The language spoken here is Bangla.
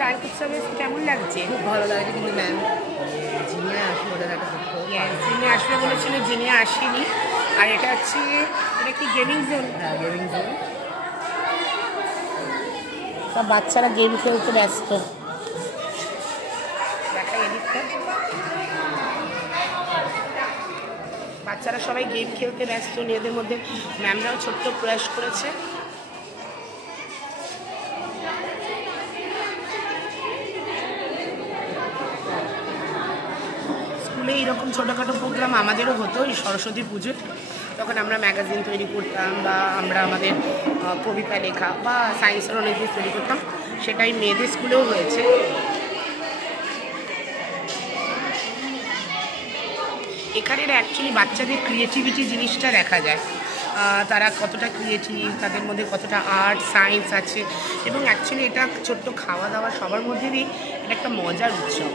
শারক উৎসবে কেমন লাগছে? খুব ভালো লাগছে, কিন্তু ম্যাম জিনিয়া আসলে ওদের একটা জিনিয়া আসবে বলেছিল, জিনিয়া আসেনি। আর এটা হচ্ছে, এটা কি গেমিং জোন? হ্যাঁ, গেমিং জোন। সব বাচ্চারা গেম খেলতে ব্যস্ত। দেখা এদিকটা, বাচ্চারা সবাই গেম খেলতে ব্যস্ত। নিজেদের মধ্যে ম্যামরাও ছোট্ট প্রয়াস করেছে। স্কুলে এইরকম ছোটোখাটো প্রোগ্রাম আমাদেরও হতো এই সরস্বতী পুজোর। তখন আমরা ম্যাগাজিন তৈরি করতাম, বা আমরা আমাদের কবিতা লেখা বা সায়েন্সের অনেক কিছু তৈরি করতাম। সেটাই মেয়েদের স্কুলেও হয়েছে। এখানের অ্যাকচুয়ালি বাচ্চাদের ক্রিয়েটিভিটি জিনিসটা দেখা যায়, তারা কতটা ক্রিয়েটিভ, তাদের মধ্যে কতটা আর্ট সায়েন্স আছে। এবং অ্যাকচুয়ালি এটা ছোট্ট খাওয়া দাওয়া সবার মধ্যে দিয়ে এটা একটা মজার উৎসব।